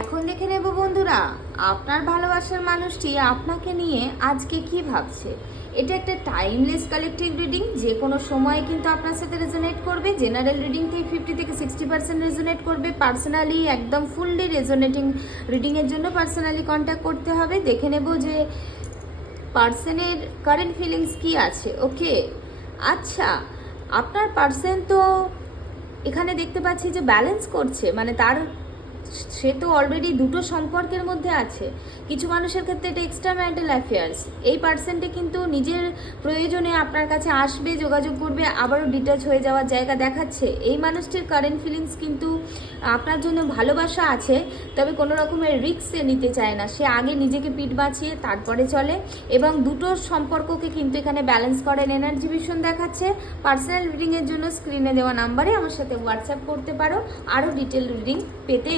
এখন দেখে নেব বন্ধুরা, আপনার ভালোবাসার মানুষটি আপনাকে নিয়ে আজকে কি ভাবছে। এটা একটা টাইমলেস কালেকটিভ রিডিং, যে কোনো সময়ে কিন্তু আপনার সাথে রেজোনেট করবে। জেনারেল রিডিং থেকে 50 থেকে 60% রেজোনেট করবে। পার্সোনালি একদম ফুললি রেজোনেটিং রিডিংয়ের জন্য পার্সোনালি কন্ট্যাক্ট করতে হবে। দেখে নেব যে পার্সনের কারেন্ট ফিলিংস কি আছে। ওকে, আচ্ছা, আপনার পার্সন তো এখানে দেখতে পাচ্ছি যে ব্যালেন্স করছে, মানে সে তো অলরেডি দুটো সম্পর্কের মধ্যে আছে। কিছু মানুষের ক্ষেত্রে এটা এক্সট্রা ম্যারিটাল অ্যাফেয়ার্স। এই পার্সনটি কিন্তু নিজের প্রয়োজনে আপনার কাছে আসবে, যোগাযোগ করবে, আবারও ডিটাচ হয়ে যাওয়ার জায়গা দেখাচ্ছে। এই মানুষটির কারেন্ট ফিলিংস কিন্তু আপনার জন্য ভালোবাসা আছে, তবে কোনো রকমের রিস্ক সে নিতে চায় না। সে আগে নিজেকে পিঠ বাঁচিয়ে তারপরে চলে, এবং দুটো সম্পর্ককে কিন্তু এখানে ব্যালেন্স করেন এনার্জি ভীষণ দেখাচ্ছে। পার্সোনাল রিডিংয়ের জন্য স্ক্রিনে দেওয়া নাম্বারে আমার সাথে হোয়াটসঅ্যাপ করতে পারো আরও ডিটেল রিডিং পেতে।